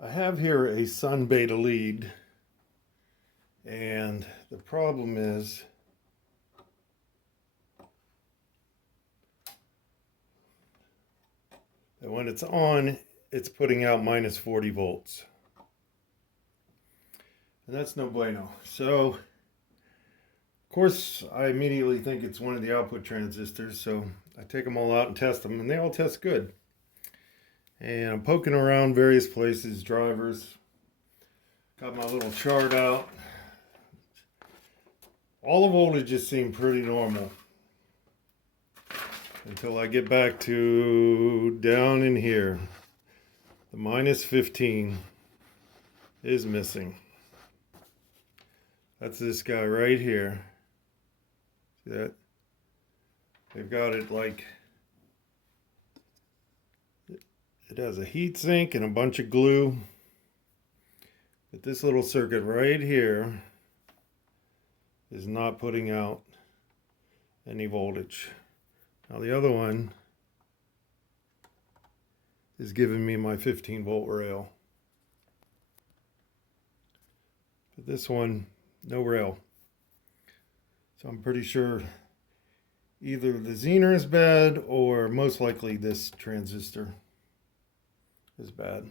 I have here a Sunn Beta Lead, and the problem is that when it's on, it's putting out minus 40 volts. And that's no bueno. So, of course, I immediately think it's one of the output transistors, so I take them all out and test them, and they all test good. And I'm poking around various places, drivers, got my little chart out. All the voltages seem pretty normal until I get back to down in here. The minus 15 is missing. That's this guy right here. See that? They've got it like, it has a heat sink and a bunch of glue. But this little circuit right here is not putting out any voltage. Now the other one is giving me my 15 volt rail. But this one, no rail. So I'm pretty sure either the Zener is bad or most likely this transistor is bad.